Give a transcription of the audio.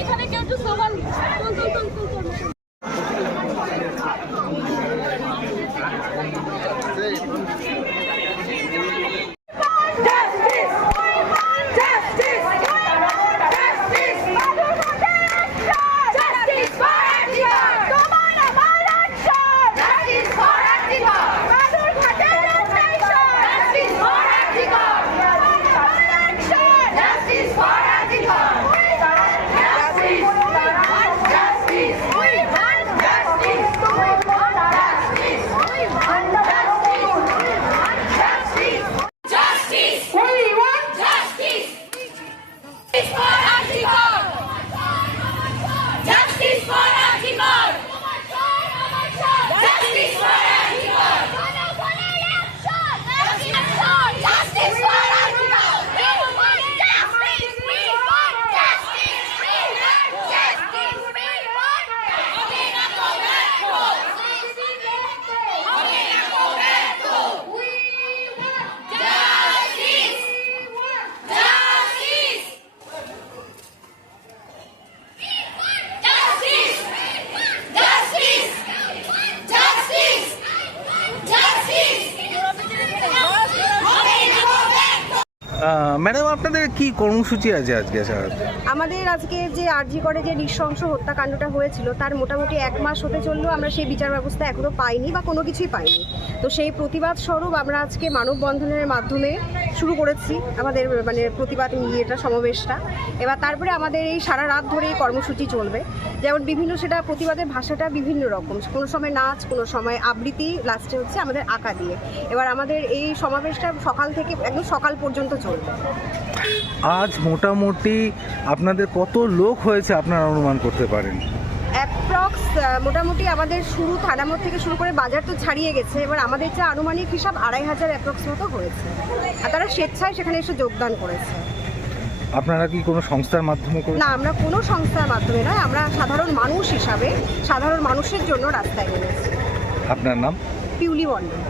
এখানে কেউ একটু সবাল ম্যাডাম, আপনাদের কি কর্মসূচি আছে আজকে? আমাদের আজকে যে আরজি করে যে নৃশংস হত্যাকাণ্ডটা হয়েছিল তার মোটামুটি 1 মাস হতে চললেও আমরা সেই বিচার ব্যবস্থা এখনো পাইনি বা কোনো কিছুই পাইনি। তো সেই প্রতিবাদ স্বরূপ আমরা আজকে মানববন্ধনের মাধ্যমে শুরু করেছি আমাদের প্রতিবাদ ইয়েটা সমাবেশটা। এবার তারপরে আমাদের এই সারা রাত ধরে এই কর্মসূচি চলবে। যেমন বিভিন্ন সেটা প্রতিবাদের ভাষাটা বিভিন্ন রকম, কোনো সময় নাচ, কোনো সময় আবৃত্তি, লাস্টে হচ্ছে আমাদের আঁকা দিয়ে। এবার আমাদের এই সমাবেশটা সকাল থেকে একদম সকাল পর্যন্ত চলবে। আজ মোটামুটি আপনাদের কত লোক হয়েছে আপনারা অনুমান করতে পারেন? অ্যাপ্রক্স মোটামুটি আমাদের শুরু থানামোড় থেকে শুরু করে বাজার তো ছাড়িয়ে গেছে। এবার আমাদের যা আনুমানিক হিসাব 2500 অ্যাপ্রক্স মতো হয়েছে, আর তারা স্বেচ্ছায় সেখানে এসে যোগদান করেছে। আপনারা কি কোনো সংস্থার মাধ্যমে? না, আমরা কোনো সংস্থার মাধ্যমে নয়, আমরা সাধারণ মানুষ হিসাবে সাধারণ মানুষের জন্য রাস্তায় নেমেছি। আপনার নাম? পিউলি মণ্ডল।